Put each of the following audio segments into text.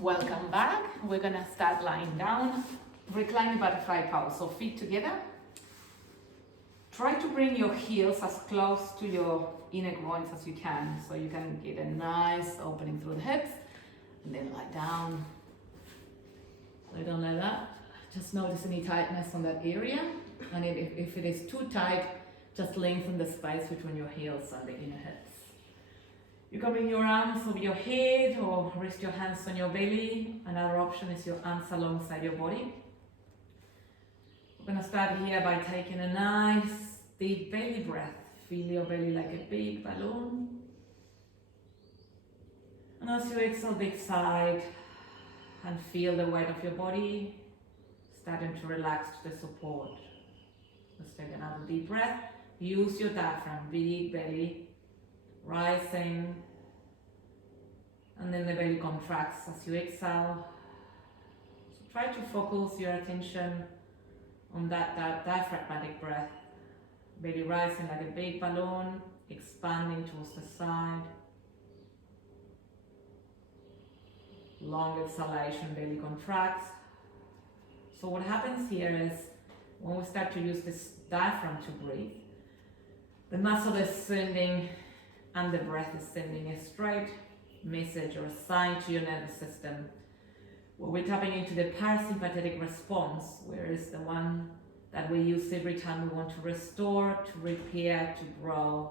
Welcome back. We're gonna start lying down, reclining butterfly pose. So feet together. Try to bring your heels as close to your inner groins as you can, so you can get a nice opening through the hips, and then lie down. Lay down like that. Just notice any tightness on that area, and if it is too tight, just lengthen the space between your heels and the inner hips. You can bring your arms over your head or rest your hands on your belly. Another option is your arms alongside your body. We're going to start here by taking a nice deep belly breath. Feel your belly like a big balloon. And as you exhale, big side, and feel the weight of your body starting to relax to the support. Let's take another deep breath. Use your diaphragm, big belly. Rising, and then the belly contracts as you exhale. So try to focus your attention on that diaphragmatic breath. Belly rising like a big balloon, expanding towards the side. Long exhalation, belly contracts. So what happens here is when we start to use this diaphragm to breathe, the muscle is sending and the breath is sending a straight message or a sign to your nervous system, where we're tapping into the parasympathetic response, where is the one that we use every time we want to restore, to repair, to grow.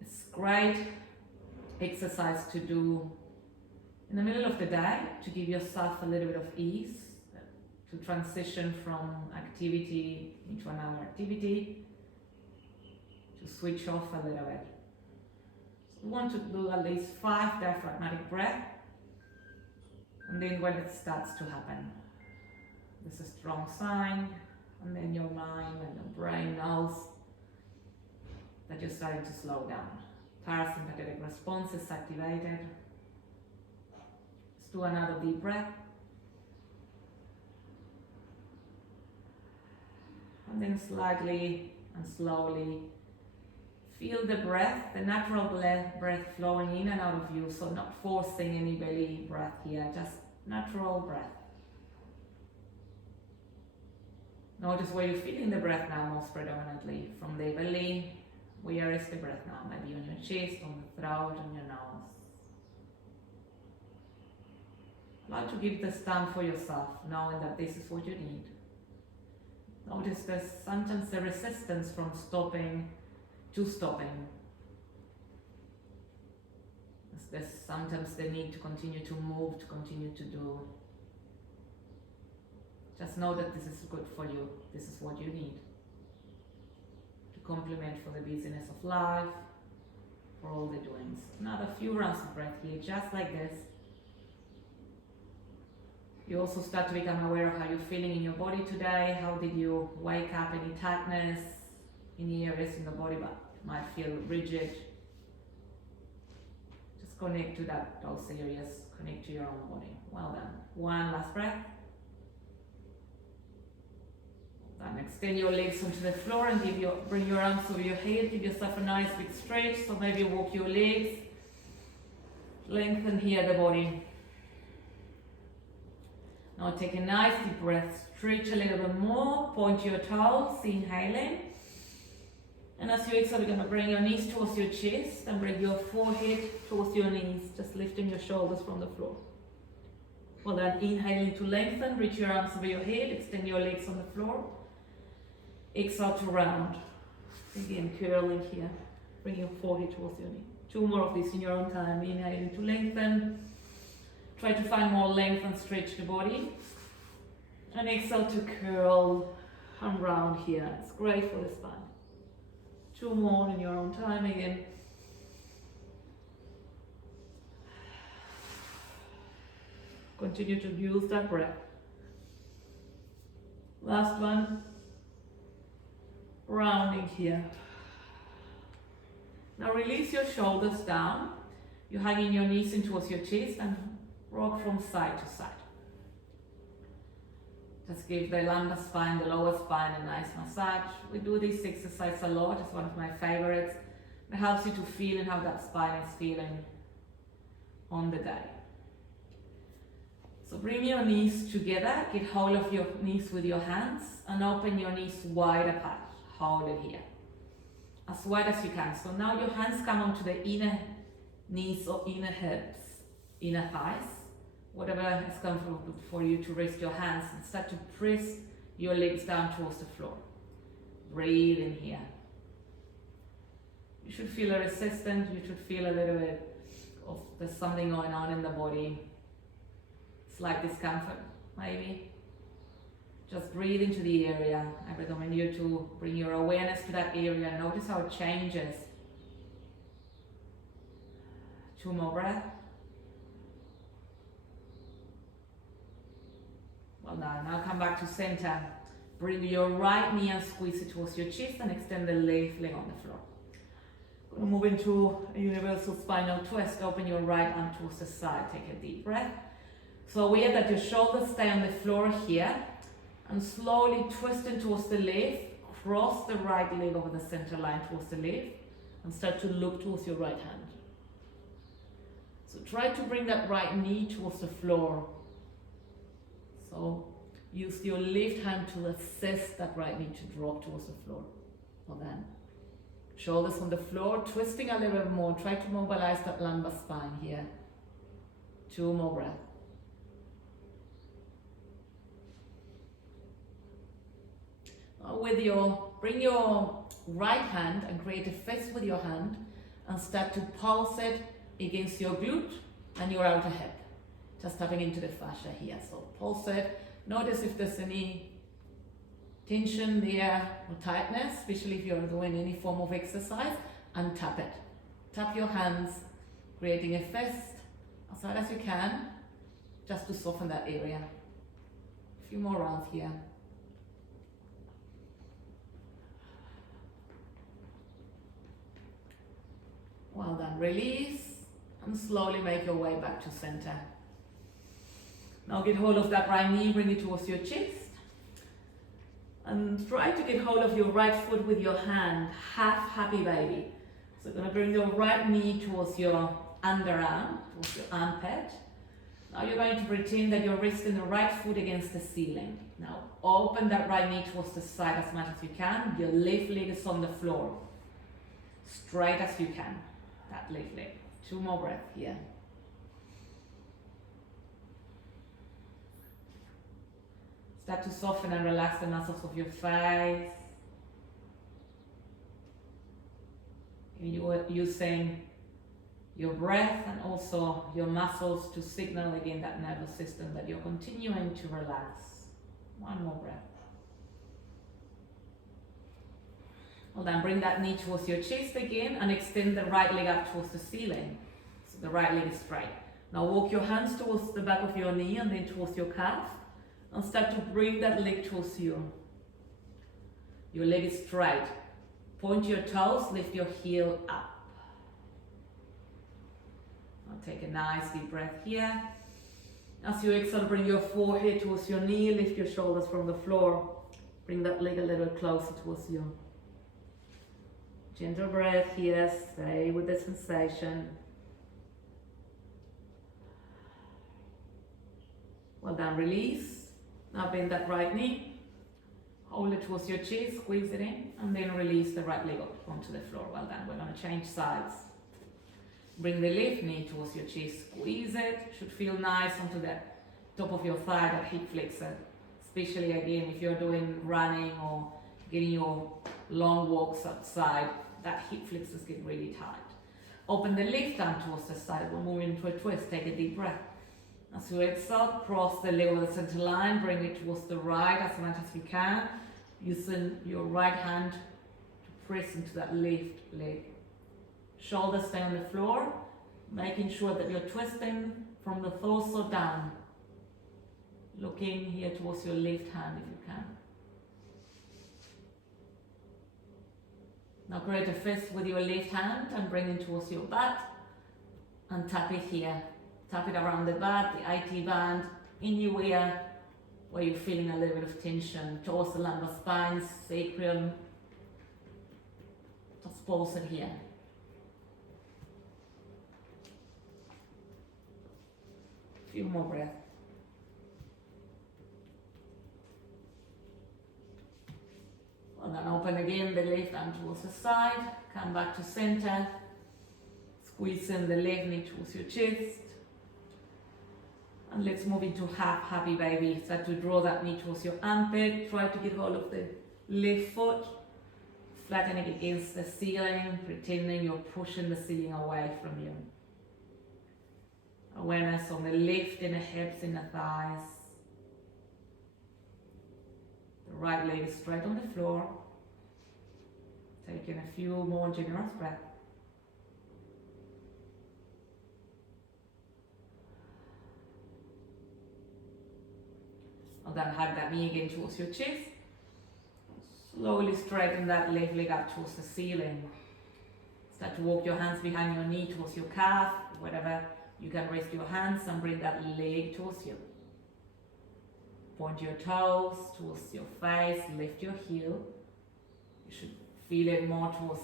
It's great exercise to do in the middle of the day to give yourself a little bit of ease, to transition from activity into another activity, to switch off a little bit. So we want to do at least 5 diaphragmatic breaths, and then when it starts to happen, this is a strong sign, and then your mind and your brain knows that you're starting to slow down. Parasympathetic response is activated. Let's do another deep breath. And then slightly and slowly feel the breath, the natural breath flowing in and out of you, so not forcing any belly breath here, just natural breath. Notice where you're feeling the breath now most predominantly, from the belly. Where is the breath now? Maybe on your chest, on the throat, on your nose. Allow to give this time for yourself, knowing that this is what you need. Notice there's sometimes the resistance from stopping to stopping. There's sometimes the need to continue to move, to continue to do. Just know that this is good for you. This is what you need to complement for the busyness of life, for all the doings. Another few rounds of breath here, just like this. You also start to become aware of how you're feeling in your body today. How did you wake up? Any tightness? Any areas in the body that might feel rigid? Just connect to those areas. Connect to your own body. Well done. One last breath. Then extend your legs onto the floor and bring your arms over your head. Give yourself a nice big stretch. So maybe walk your legs. Lengthen here the body. Now take a nice deep breath, stretch a little bit more, point your toes, inhaling. And as you exhale, you're going to bring your knees towards your chest and bring your forehead towards your knees, just lifting your shoulders from the floor. Well then, inhaling to lengthen, reach your arms over your head, extend your legs on the floor. Exhale to round. Again, curling here, bring your forehead towards your knee. 2 more of these in your own time, inhaling to lengthen. Try to find more length and stretch the body. And exhale to curl and round here. It's great for the spine. 2 more in your own time again. Continue to use that breath. Last one. Rounding here. Now release your shoulders down. You're hugging your knees in towards your chest and rock from side to side. Just give the lumbar spine, the lower spine a nice massage. We do this exercise a lot. It's one of my favorites. It helps you to feel and how that spine is feeling on the day. bring your knees together, get hold of your knees with your hands and open your knees wide apart. Hold it here, as wide as you can. So now your hands come onto the inner knees or inner hips, inner thighs, whatever is comfortable for you to rest your hands, and start to press your legs down towards the floor. Breathe in here. You should feel a resistance, you should feel a little bit of there's something going on in the body. Slight discomfort, maybe. Just breathe into the area. I recommend you to bring your awareness to that area. Notice how it changes. 2 more breaths. Well done. Now come back to center. Bring your right knee and squeeze it towards your chest and extend the left leg on the floor. Going to move into a universal spinal twist. Open your right arm towards the side. Take a deep breath. So aware that your shoulders stay on the floor here, and slowly twisting towards the left, cross the right leg over the center line towards the left, and start to look towards your right hand. So try to bring that right knee towards the floor. So use your left hand to assist that right knee to drop towards the floor. Well then, shoulders on the floor, twisting a little bit more. Try to mobilize that lumbar spine here. 2 more breaths. Bring your right hand and create a fist with your hand and start to pulse it against your glute and your outer hip. Just tapping into the fascia here. So pulse it. Notice if there's any tension there or tightness, especially if you're doing any form of exercise, and tap it. Tap your hands, creating a fist as hard as you can, just to soften that area. A few more rounds here. Well done. Release and slowly make your way back to center. Now get hold of that right knee, bring it towards your chest. And try to get hold of your right foot with your hand, half happy baby. So you're going to bring your right knee towards your underarm, towards your armpit. Now you're going to pretend that you're resting the right foot against the ceiling. Now open that right knee towards the side as much as you can. Your left leg is on the floor. Straight as you can. That left leg. 2 more breaths here. Start to soften and relax the muscles of your face. You're using your breath and also your muscles to signal again that nervous system that you're continuing to relax. 1 more breath. Well then, bring that knee towards your chest again and extend the right leg up towards the ceiling. So the right leg is straight. Now walk your hands towards the back of your knee and then towards your calf. And start to bring that leg towards you. Your leg is straight. Point your toes, lift your heel up. Now take a nice deep breath here. As you exhale, bring your forehead towards your knee, lift your shoulders from the floor. Bring that leg a little closer towards you. Gentle breath here, stay with the sensation. Well done, release. Now bend that right knee, hold it towards your chest, squeeze it in, and then release the right leg up onto the floor. Well done. We're going to change sides. Bring the left knee towards your chest, squeeze it. Should feel nice onto the top of your thigh, that hip flexor. Especially again, if you're doing running or getting your long walks outside, that hip flexors get really tight. Open the left arm towards the side. We'll move into a twist. Take a deep breath. As you exhale, cross the leg over the center line, bring it towards the right as much as you can, using your right hand to press into that left leg. Shoulders stay on the floor, making sure that you're twisting from the torso down, looking here towards your left hand if you can. Now create a fist with your left hand and bring it towards your butt and tap it here. Tap it around the butt, the IT band, anywhere where you're feeling a little bit of tension, towards the lumbar spine, sacrum. Just pulse it here. A few more breaths. open again the left arm towards the side, come back to center, squeeze in the left knee towards your chest. And let's move into half happy baby. Start to draw that knee towards your armpit. Try to get hold of the left foot. Flattening it against the ceiling, pretending you're pushing the ceiling away from you. Awareness on the left inner hips, inner thighs. The right leg is straight on the floor. Taking a few more generous breaths. Now then hug that knee again towards your chest. Slowly straighten that left leg up towards the ceiling. Start to walk your hands behind your knee towards your calf, wherever you can rest your hands, and bring that leg towards you. Point your toes towards your face, lift your heel. You should feel it more towards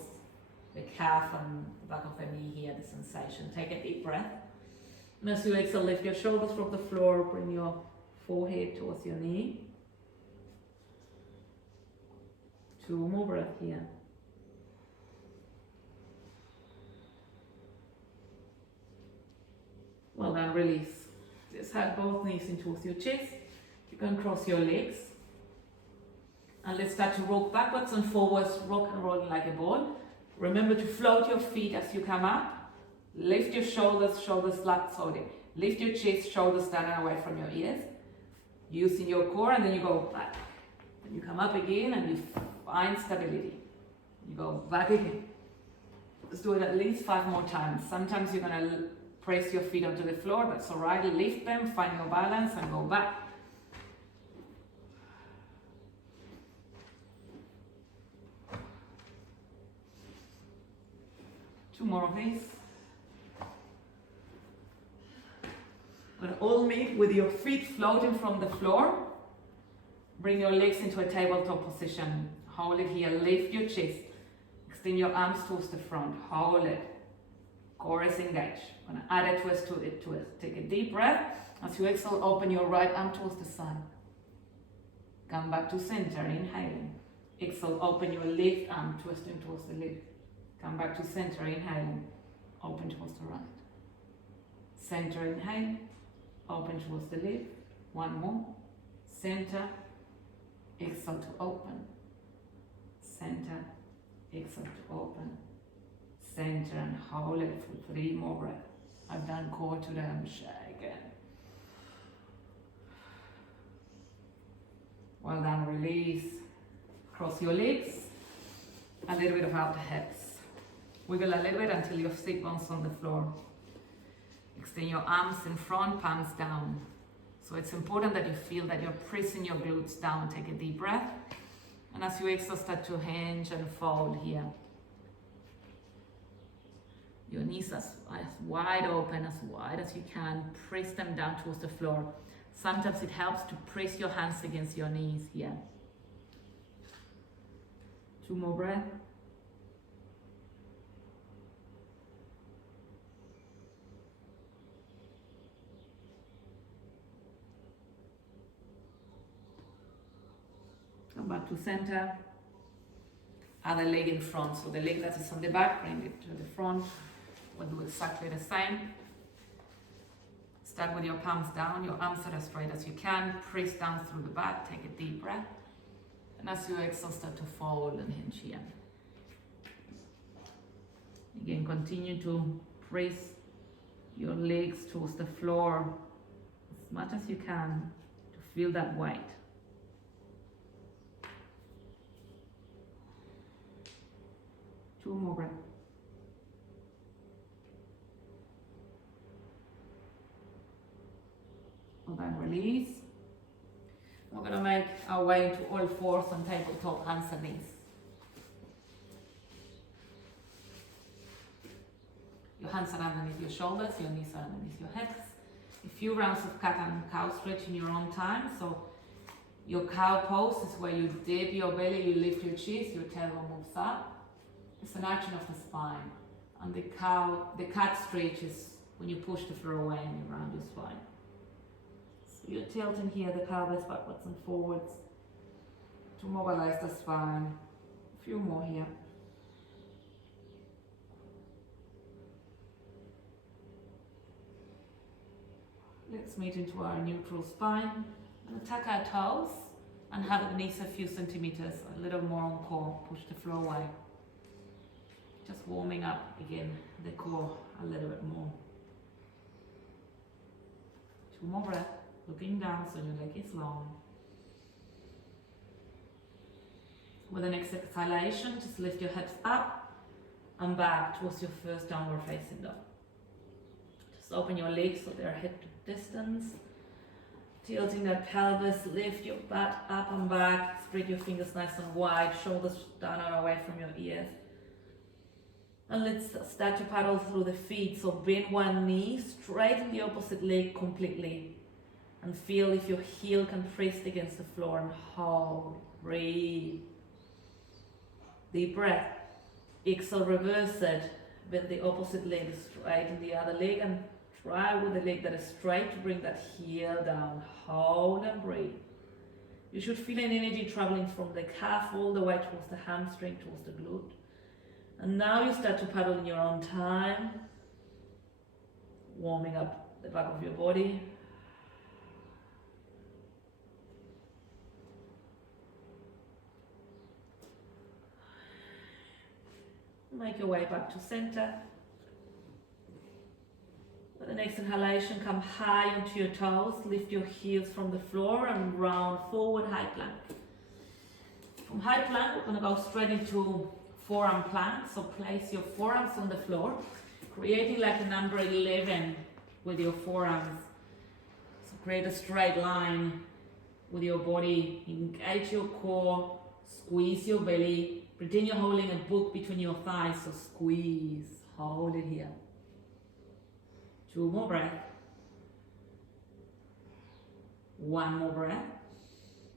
the calf and the back of the knee here, the sensation. Take a deep breath. And as you exhale, lift your shoulders from the floor, bring your forehead towards your knee. 2 more breaths here. Well done, release. Just hug both knees in towards your chest. You can cross your legs. And let's start to rock backwards and forwards, rock and roll like a ball. Remember to float your feet as you come up. Lift your shoulders, shoulders flat, sorry. Lift your chest, shoulders down and away from your ears. Using your core, and then you go back. Then you come up again and you find stability. You go back again. Let's do it at least 5 more times. Sometimes you're going to press your feet onto the floor. That's all right. Lift them, find your balance, and go back. Two more of these. We're gonna all meet with your feet floating from the floor. Bring your legs into a tabletop position. Hold it here, lift your chest. Extend your arms towards the front, hold it. Core is engaged. I'm gonna add a twist to it, twist. Take a deep breath. As you exhale, open your right arm towards the side. Come back to center, inhaling. Exhale, open your left arm, twisting towards the left. Come back to center, inhaling. Open towards the right. Center, inhale. Open towards the left. 1 more. Center. Exhale to open. Center. Exhale to open. Center, and hold it for 3 more breaths. I've done core to the shake. Well done, release. Cross your legs. A little bit of out the hips. Wiggle a little bit until your sit bones on the floor. Extend your arms in front, palms down. So it's important that you feel that you're pressing your glutes down. Take a deep breath. And as you exhale, start to hinge and fold here. Your knees as wide open, as wide as you can. Press them down towards the floor. Sometimes it helps to press your hands against your knees here. 2 more breaths. Come back to center. Other leg in front. So the leg that is on the back, bring it to the front. We'll do exactly the same. Start with your palms down. Your arms are as straight as you can. Press down through the back. Take a deep breath. And as you exhale, start to fold and hinge here. Again, continue to press your legs towards the floor as much as you can to feel that weight. Two more breaths. Well then, release. We're going to make our way to all fours on tabletop, hands and knees. Your hands are underneath your shoulders, your knees are underneath your hips. A few rounds of cat and cow stretch in your own time. So your cow pose is where you dip your belly, you lift your chest, your tailbone moves up. It's an action of the spine. And the cat stretch is when you push the floor away and you round your spine. So you're tilting here the pelvis backwards and forwards to mobilize the spine. few more here. Let's meet into our neutral spine and tuck our toes and have the knees a few centimeters, a little more on core, push the floor away. Just warming up again the core a little bit more. 2 more breaths, looking down so your leg is long. With the next exhalation, just lift your hips up and back towards your first downward facing dog. Just open your legs so they're hip distance. Tilting that pelvis, lift your butt up and back, spread your fingers nice and wide, shoulders down and away from your ears. And let's start to paddle through the feet. So bend one knee, straighten the opposite leg completely. And feel if your heel can press against the floor and hold. Breathe. Deep breath. Exhale, reverse it. Bend the opposite leg, straighten the other leg and try with the leg that is straight to bring that heel down. Hold and breathe. You should feel an energy traveling from the calf all the way towards the hamstring, towards the glute. And now you start to paddle in your own time, warming up the back of your body. Make your way back to center. With the next inhalation, come high onto your toes, lift your heels from the floor and round forward, high plank. From high plank, we're going to go straight into forearm plank. So place your forearms on the floor, creating like a number 11 with your forearms. So create a straight line with your body, engage your core, squeeze your belly, pretend you're holding a book between your thighs, so squeeze, hold it here. 2 more breaths. 1 more breath.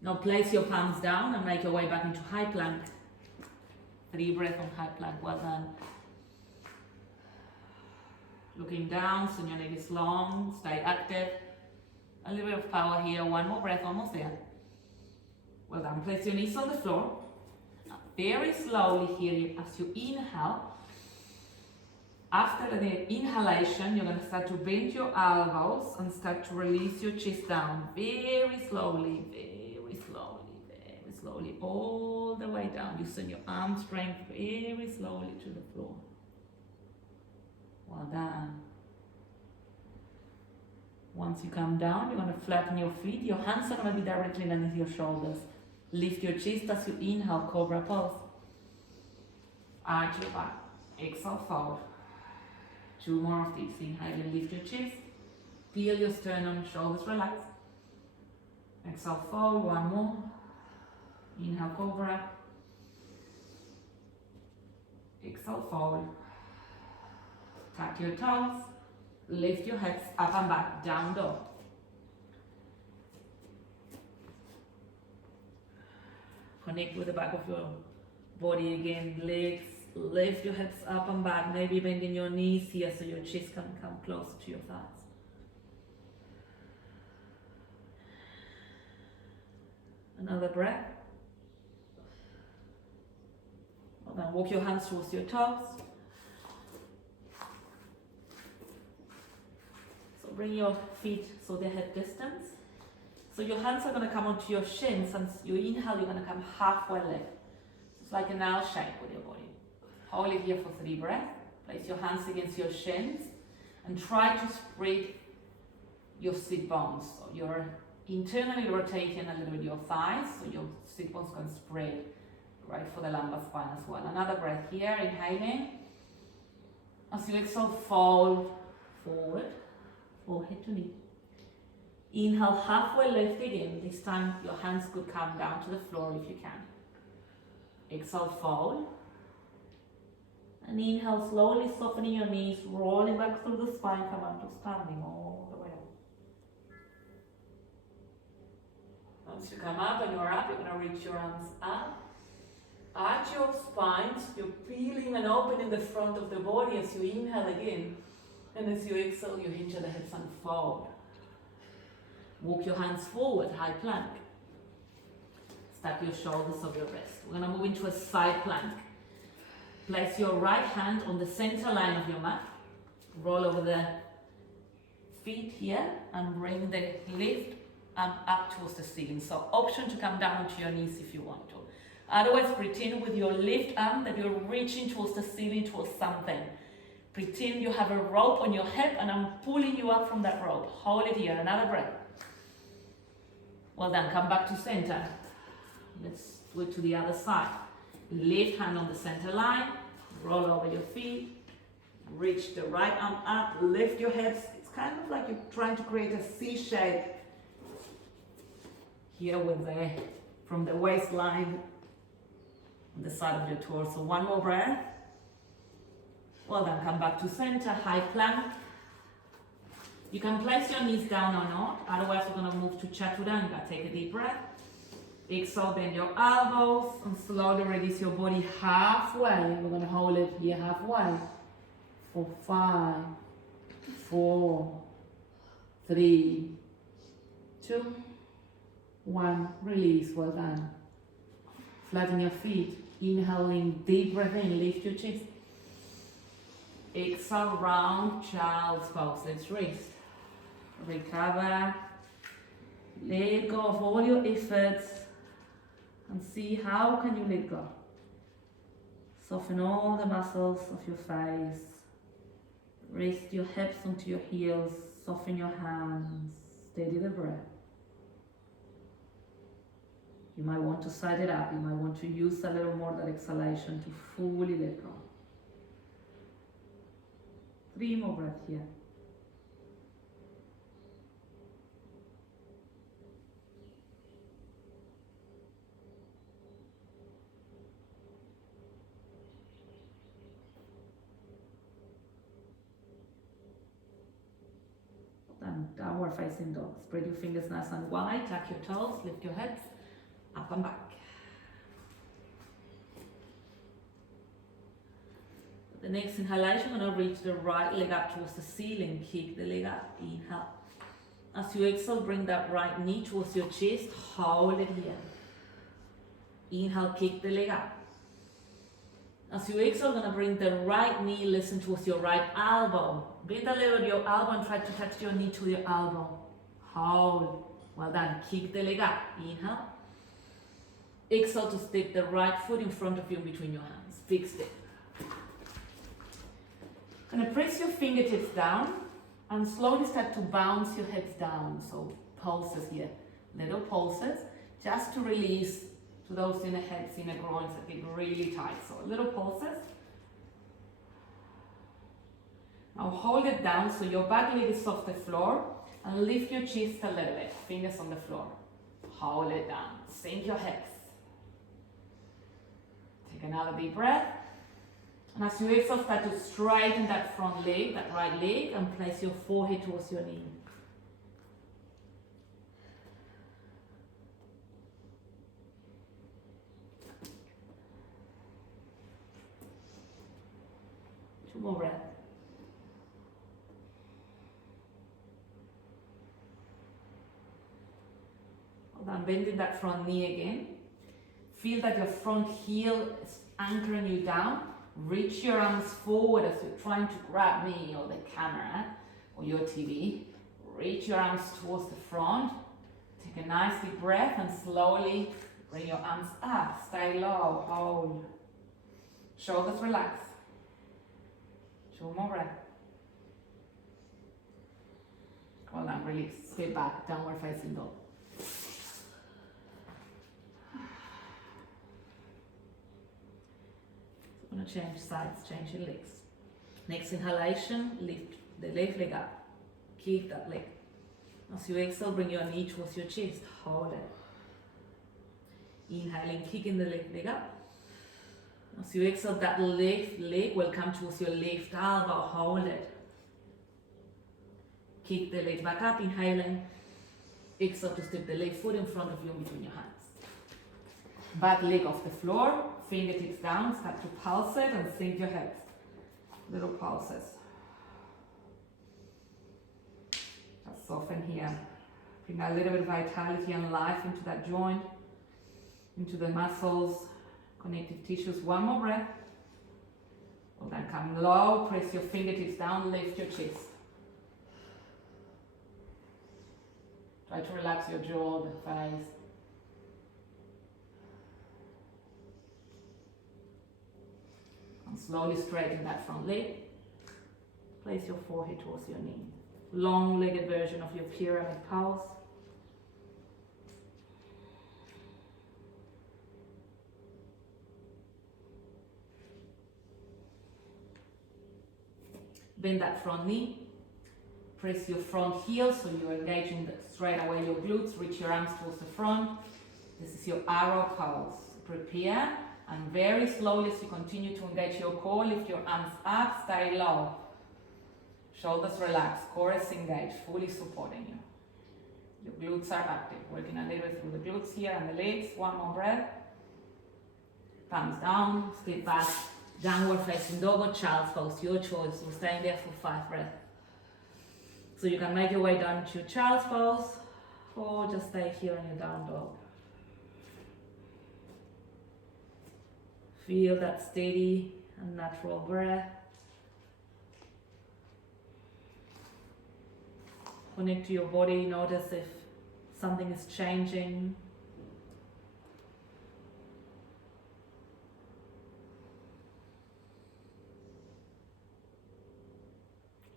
Now place your palms down and make your way back into high plank. 3 breaths on high plank, well done. Looking down, so your neck is long, stay active. A little bit of power here, 1 more breath, almost there. Well done, place your knees on the floor. Now, very slowly here, as you inhale, after the inhalation, you're going to start to bend your elbows and start to release your chest down. Very slowly, very slowly, very slowly, all the way down. You send your arm strength very slowly to the floor. Well done. Once you come down, you're going to flatten your feet. Your hands are going to be directly underneath your shoulders. Lift your chest as you inhale, cobra pose. Arch your back. Exhale, fold. 2 more of these. Inhale and lift your chest. Feel your sternum, shoulders relax. Exhale, fold. 1 more. Inhale, cobra. Exhale, fold. Tuck your toes. Lift your hips up and back. Down dog. Connect with the back of your body again. Legs. Lift your hips up and back, maybe bending your knees here so your chest can come closer to your thighs. Another breath. Well done. Walk your hands towards your toes. So bring your feet so they're hip distance. So your hands are going to come onto your shins, and you inhale, you're going to come halfway left. So it's like an L shape with your body. Hold it here for 3 breaths. Place your hands against your shins and try to spread your sit bones. So you're internally rotating a little bit your thighs, so your sit bones can spread right for the lumbar spine as well. Another breath here, inhaling. As you exhale, fold forward, forehead to knee. Inhale, halfway lift again. This time your hands could come down to the floor if you can. Exhale, fold. And inhale, slowly softening your knees, rolling back through the spine, come up to standing all the way up. Once you come up and you're up, you're going to reach your arms up. Arch your spines, you're peeling and opening the front of the body as you inhale again. And as you exhale, you hinge at the hips and fold. Walk your hands forward, high plank. Stack your shoulders of your wrist. We're going to move into a side plank. Place your right hand on the center line of your mat. Roll over the feet here and bring the lift arm up towards the ceiling. So option to come down onto your knees if you want to. Otherwise, pretend with your left arm that you're reaching towards the ceiling, towards something. Pretend you have a rope on your hip and I'm pulling you up from that rope. Hold it here, another breath. Well done, come back to center. Let's do it to the other side. Left hand on the center line, roll over your feet, reach the right arm up, lift your hips. It's kind of like you're trying to create a C shape here with from the waistline on the side of your torso. One more breath. Well done, come back to center, high plank. You can place your knees down or not, otherwise we're going to move to Chaturanga. Take a deep breath. Exhale, bend your elbows and slowly release your body halfway. We're going to hold it here halfway. For 5, 4, 3, 2, 1. Release, well done. Flatten your feet. Inhaling, deep breath in, lift your chest. Exhale, round child's pose. Let's rest. Recover. Let go of all your efforts and see how can you let go. Soften all the muscles of your face. Rest your hips onto your heels. Soften your hands. Steady the breath. You might want to side it up. You might want to use a little more of that exhalation to fully let go. 3 more breaths here. Then downward facing dog. Spread your fingers nice and wide. Tuck your toes. Lift your heads. Up and back. The next inhalation, I'm going to reach the right leg up towards the ceiling. Kick the leg up. Inhale. As you exhale, bring that right knee towards your chest. Hold it here. Inhale, kick the leg up. As you exhale, going to bring the right knee, listen towards your right elbow. Bend a little your elbow and try to touch your knee to your elbow. Hold. Well done. Kick the leg up. Inhale. Exhale to step the right foot in front of you between your hands. Fixed it. Gonna press your fingertips down and slowly start to bounce your hips down. So pulses here, little pulses, just to release to those inner hips, inner groins that get really tight. So little pulses. Now hold it down so your back leg is off the floor and lift your chest a little bit. Fingers on the floor. Hold it down. Sink your hips. Take another deep breath. And as you exhale, start to straighten that front leg, that right leg, and place your forehead towards your knee. Two more breaths. Well done. Bending that front knee again. Feel that your front heel is anchoring you down. Reach your arms forward as you're trying to grab me or the camera or your TV. Reach your arms towards the front. Take a nice deep breath and slowly bring your arms up. Stay low. Hold. Shoulders relax. 2 more breaths. Well done. Release. Step back. Downward facing dog. I'm going to change sides, change your legs. Next inhalation, lift the left leg up. Kick that leg. As you exhale, bring your knee towards your chest. Hold it. Inhaling, kicking the left leg up. As you exhale, that left leg will come towards your left elbow. Hold it. Kick the leg back up, inhaling. Exhale to step the left foot in front of you between your hands. Back leg off the floor, fingertips down, start to pulse it and sink your hips. Little pulses. Just soften here. Bring a little bit of vitality and life into that joint. into the muscles, connective tissues. One more breath. Well, then come low, press your fingertips down, lift your chest. Try to relax your jaw, the face. And slowly straighten that front leg. Place your forehead towards your knee. Long-legged version of your pyramid pose. Bend that front knee. Press your front heel so you're engaging straight away your glutes. Reach your arms towards the front. This is your arrow pose. Prepare, and very slowly as you continue to engage your core, lift your arms up, stay low. Shoulders relaxed, core is engaged, fully supporting you. Your glutes are active. Working a little bit through the glutes here and the legs. One more breath. Palms down, step back. Downward facing dog or child's pose, your choice. We're staying there for 5 breaths. So you can make your way down to child's pose or just stay here in your down dog. Feel that steady and natural breath. Connect to your body, notice if something is changing.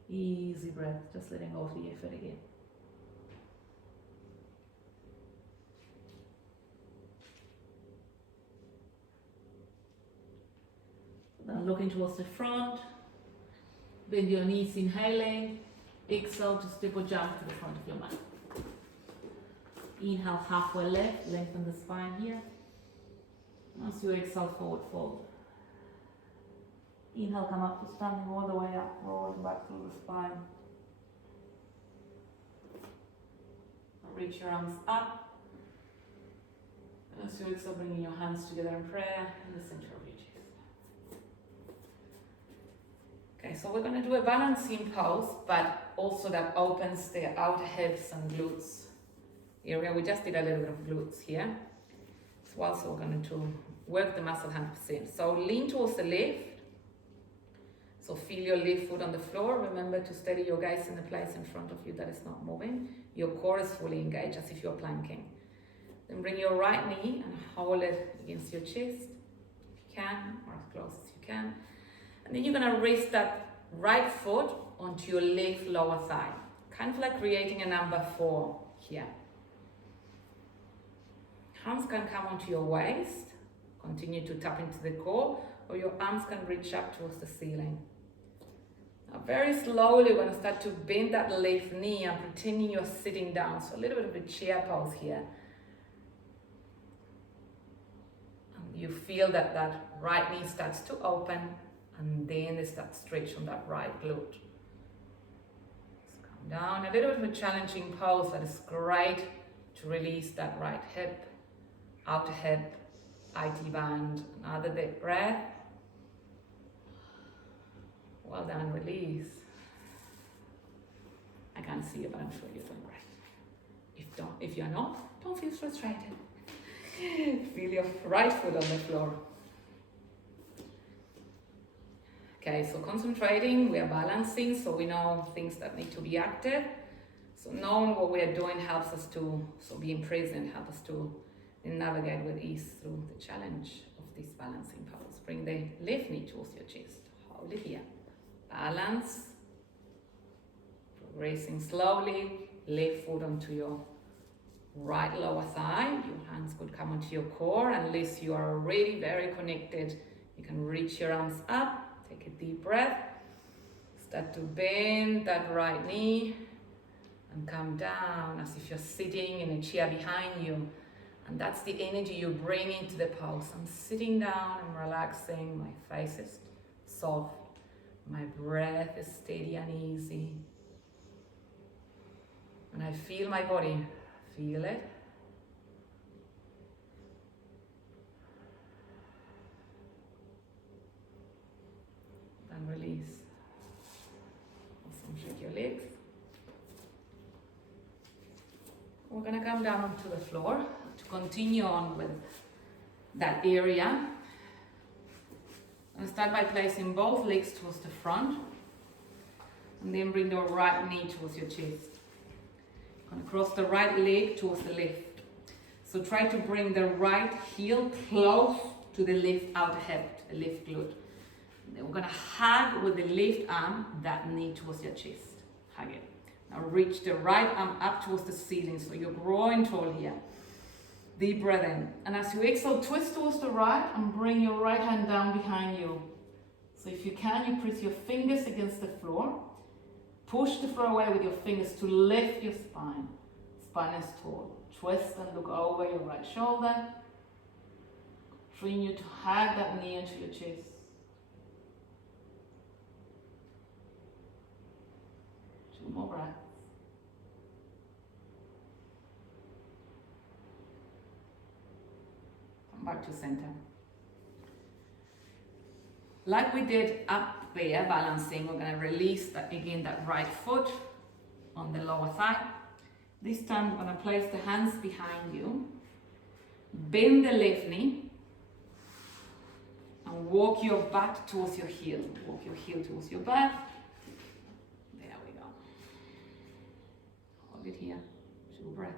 Easy breath, just letting go of the effort again. Then looking towards the front, bend your knees, inhaling, exhale to step or jump to the front of your mat. Inhale, halfway left, lengthen the spine here. As you exhale, forward fold. Inhale, come up to standing all the way up, rolling back through the spine. Reach your arms up. And as you exhale, bringing your hands together in prayer in the center of your chest. Okay, so we're going to do a balancing pose, but also that opens the outer hips and glutes area. We just did a little bit of glutes here. So also we're going to work the muscle 100%. So lean towards the left. So feel your left foot on the floor. Remember to steady your gaze in the place in front of you that is not moving. Your core is fully engaged as if you're planking. Then bring your right knee and hold it against your chest, if you can, or as close as you can. And then you're going to rest that right foot onto your left lower thigh. Kind of like creating a number 4 here. Hands can come onto your waist. Continue to tap into the core, or your arms can reach up towards the ceiling. Now very slowly we're going to start to bend that left knee and pretending you're sitting down. So a little bit of a chair pose here. And you feel that that right knee starts to open and then they start to stretch on that right glute. Just come down. A little bit of a challenging pose that is great to release that right hip, outer hip, IT band. Another deep breath. Well done, release. I can't see you, but I'm sure you're doing great. If you're not, don't feel frustrated. Feel your right foot on the floor. Okay, so concentrating, we are balancing, so we know things that need to be active. So knowing what we are doing helps us to, so being present helps us to navigate with ease through the challenge of this balancing pose. Bring the left knee towards your chest. Hold it here. Balance. Progressing slowly. Left foot onto your right lower thigh. Your hands could come onto your core unless you are already very connected. You can reach your arms up. Take a deep breath. Start to bend that right knee and come down as if you're sitting in a chair behind you. And that's the energy you bring into the pose. I'm sitting down, I'm relaxing, my face is soft, my breath is steady and easy. And I feel my body, feel it. Then release. Awesome, shake your legs. We're gonna come down onto the floor to continue on with that area. And start by placing both legs towards the front, and then bring the right knee towards your chest. You're going to cross the right leg towards the left. So try to bring the right heel close to the left outer hip, the left glute. Then we're going to hug with the left arm that knee towards your chest. Hug it. Now reach the right arm up towards the ceiling, so you're growing tall here. Deep breath in. And as you exhale, twist towards the right and bring your right hand down behind you. So if you can, you press your fingers against the floor. Push the floor away with your fingers to lift your spine. Spine is tall. Twist and look over your right shoulder. Continue to hug that knee into your chest. Two more breaths. Come back to center. Like we did up there, balancing, we're going to release that, again, that right foot on the lower thigh. This time we're going to place the hands behind you. Bend the left knee. And walk your butt towards your heel. Walk your heel towards your butt. There we go. Hold it here. 2 breaths.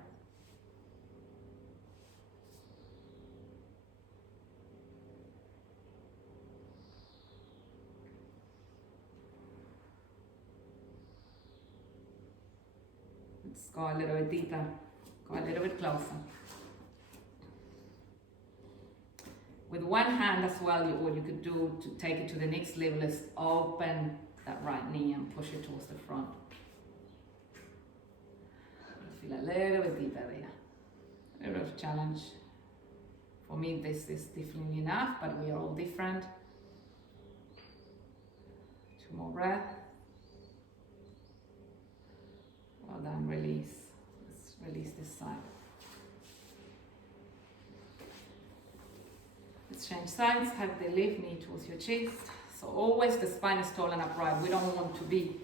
Let's go a little bit deeper. Go a little bit closer. With one hand as well, what you could do to take it to the next level is open that right knee and push it towards the front. Feel a little bit deeper there. A little bit of challenge. For me, this is definitely enough, but we are all different. 2 more breaths. Well done, release. Let's release this side. Let's change sides, hug the left knee towards your chest. So always the spine is tall and upright. We don't want to be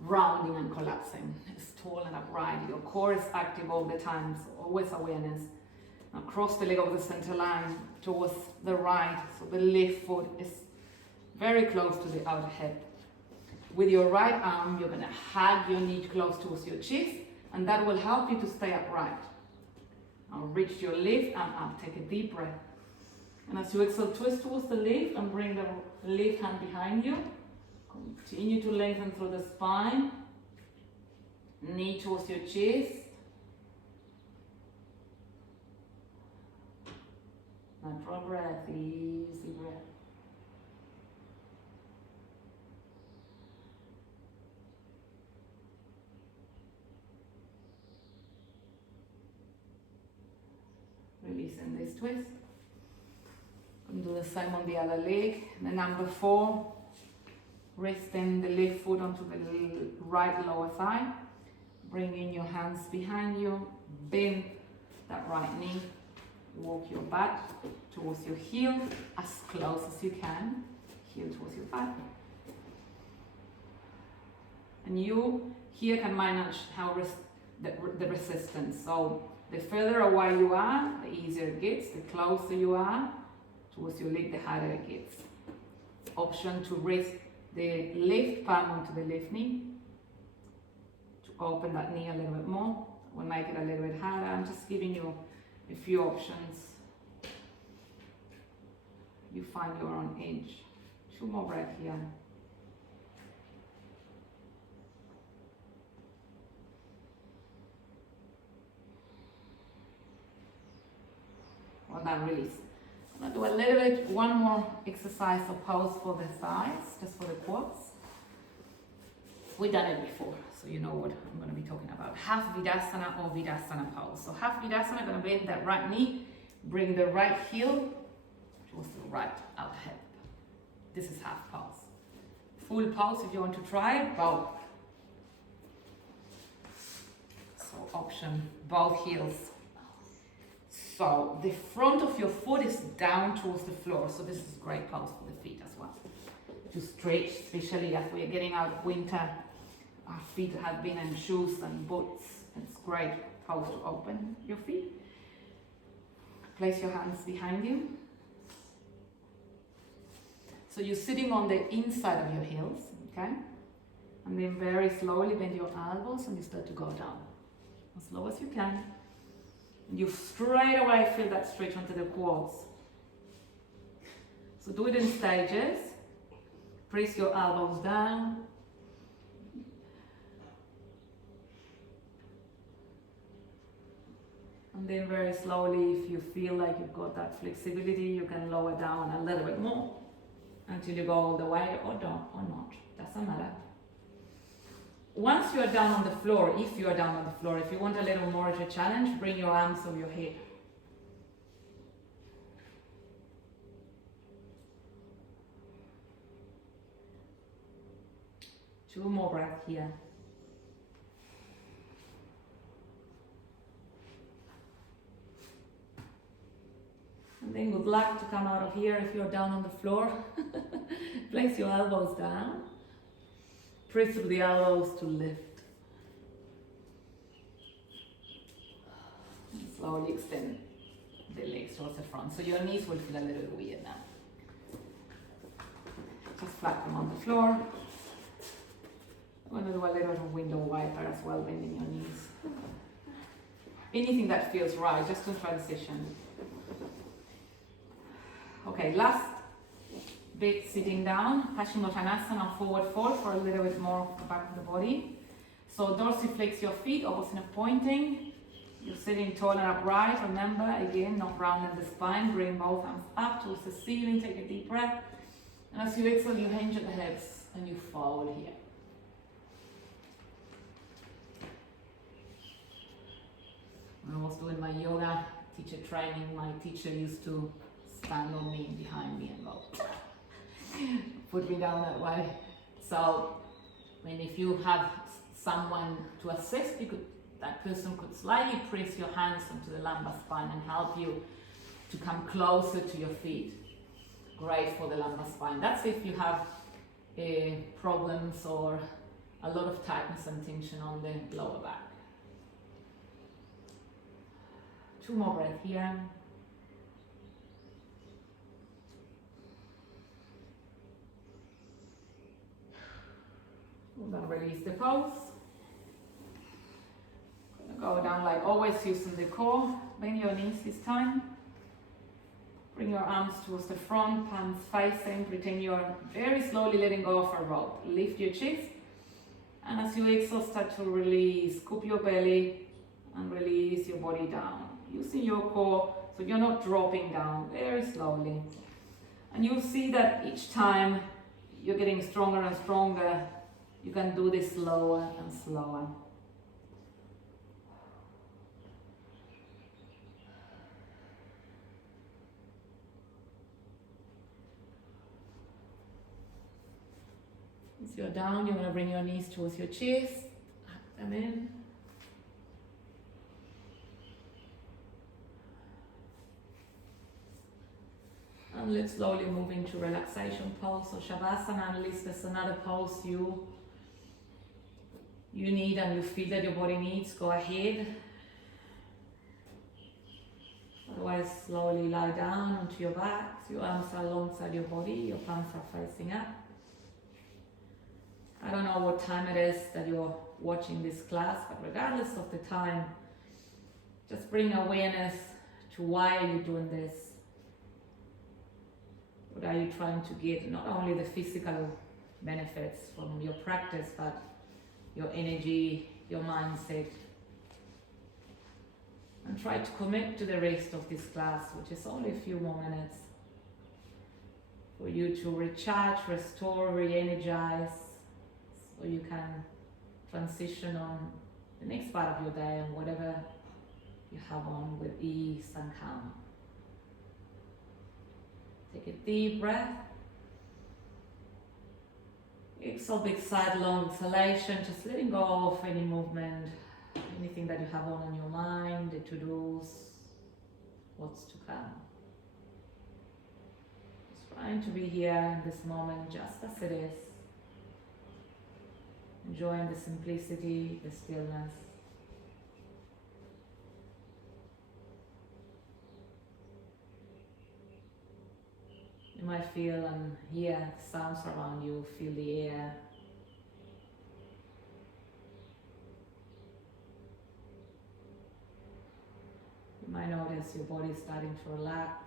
rounding and collapsing. It's tall and upright. Your core is active all the time, so always awareness. Now cross the leg over the center line towards the right, so the left foot is very close to the outer hip. With your right arm, you're going to hug your knee close towards your chest, and that will help you to stay upright. Now reach your left arm up, take a deep breath. And as you exhale, twist towards the left and bring the left hand behind you. Continue to lengthen through the spine. Knee towards your chest. Natural breath, easy breath. Releasing this twist. And do the same on the other leg. The number 4, resting the left foot onto the right lower thigh. Bringing your hands behind you. Bend that right knee. Walk your butt towards your heel as close as you can. Heel towards your butt. And you here can manage how the resistance. So the further away you are, the easier it gets. The closer you are towards your leg, the harder it gets. Option to rest the left palm onto the left knee. To open that knee a little bit more. Will make it a little bit harder. I'm just giving you a few options. You find your own edge. 2 more breaths here. Well done, release. I'm going to do a little bit, one more exercise or pose for the thighs, just for the quads. We've done it before, so you know what I'm going to be talking about. Half Vidasana or Vidasana pose. So half Vidasana, I'm going to bend that right knee, bring the right heel towards the right out hip. This is half pose. Full pose if you want to try it, both. So option, both heels. So the front of your foot is down towards the floor. So this is a great pose for the feet as well. To stretch, especially as we are getting out of winter. Our feet have been in shoes and boots. It's great pose to open your feet. Place your hands behind you. So you're sitting on the inside of your heels, okay? And then very slowly bend your elbows and you start to go down. As low as you can. And you straight away feel that stretch onto the quads. So do it in stages. Press your elbows down. And then very slowly, if you feel like you've got that flexibility, you can lower down a little bit more until you go all the way, or don't, or not. Doesn't matter. Once you are down on the floor, if you are down on the floor, if you want a little more of a challenge, bring your arms over your head. Two more breaths here. And then good luck to come out of here if you're down on the floor. Place your elbows down. Press through the elbows to lift. And slowly extend the legs towards the front. So your knees will feel a little weird now. Just flat them on the floor. I'm going to do a little window wiper as well, bending your knees. Anything that feels right, just to transition. Okay, last bit sitting down, Paschimottanasana, forward fold for a little bit more of the back of the body. So dorsiflex your feet, elbows in a pointing. You're sitting tall and upright. Remember, again, not rounding the spine. Bring both arms up towards the ceiling. Take a deep breath. And as you exhale, you hinge at the hips and you fold here. When I was doing my yoga teacher training, my teacher used to stand on me behind me and go put me down that way. So if you have someone to assist, that person could slightly press your hands onto the lumbar spine and help you to come closer to your feet. Great for the lumbar spine. That's if you have problems or a lot of tightness and tension on the lower back. Two more breaths here. We're going to release the pose. Go down like always, using the core. Bend your knees this time. Bring your arms towards the front, palms facing. Pretend you're very slowly letting go of a rope. Lift your chest. And as you exhale, start to release. Scoop your belly and release your body down. Using your core so you're not dropping down, very slowly. And you'll see that each time you're getting stronger and stronger. You can do this slower and slower. As you're down, you're going to bring your knees towards your chest, up them in. And let's slowly move into relaxation pose. So Shavasana, unless there's another pose you need and you feel that your body needs, go ahead. Otherwise, slowly lie down onto your back. Your arms are alongside your body, your palms are facing up. I don't know what time it is that you're watching this class, but regardless of the time, just bring awareness to why are you doing this. What are you trying to get? Not only the physical benefits from your practice, but your energy, your mindset. And try to commit to the rest of this class, which is only a few more minutes, for you to recharge, restore, re-energize, so you can transition on the next part of your day and whatever you have on with ease and calm. Take a deep breath. Exhale, big side long exhalation, just letting go of any movement, anything that you have on your mind, the to-dos, what's to come. Just trying to be here in this moment just as it is. Enjoying the simplicity, the stillness. You might might feel and hear sounds around you, feel the air. You might notice your body starting to relax.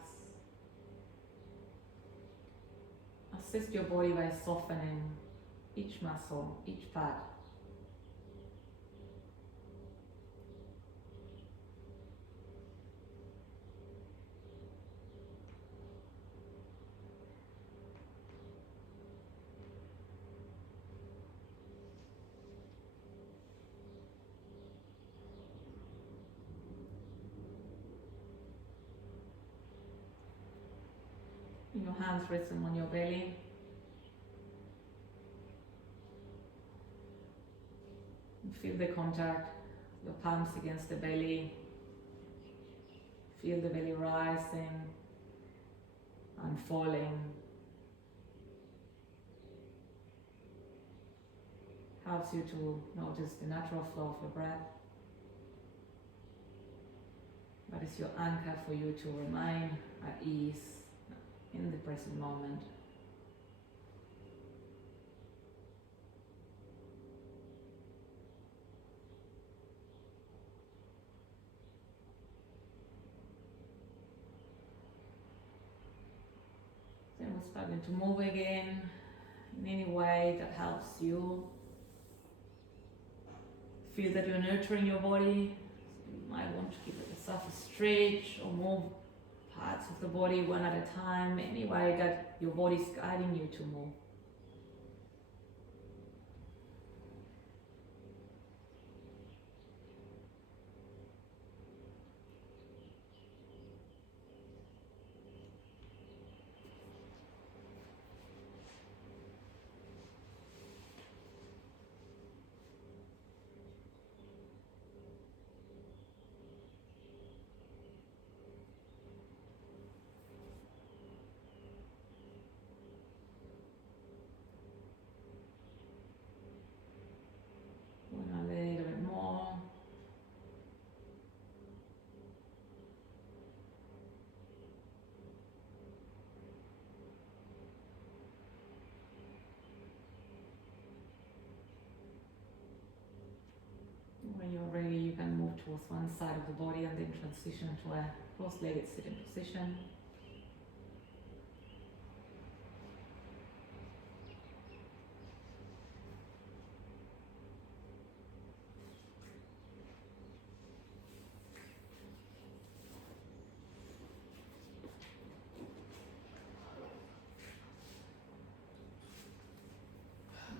Assist your body by softening each muscle, each part. Your hands resting on your belly. Feel the contact, your palms against the belly. Feel the belly rising and falling. Helps you to notice the natural flow of your breath. But it's your anchor for you to remain at ease in the present moment. Then we're starting to move again in any way that helps you. Feel that you're nurturing your body. So you might want to give yourself a stretch or move parts of the body one at a time, any way that your body's guiding you to move. A little bit more. When you're ready, you can move towards one side of the body and then transition to a cross-legged sitting position.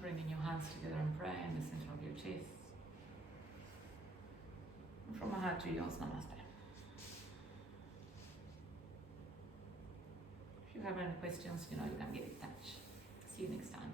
Bringing your hands together and pray in the center of your chest. And from my heart to yours, namaste. If you have any questions, you can get in touch. See you next time.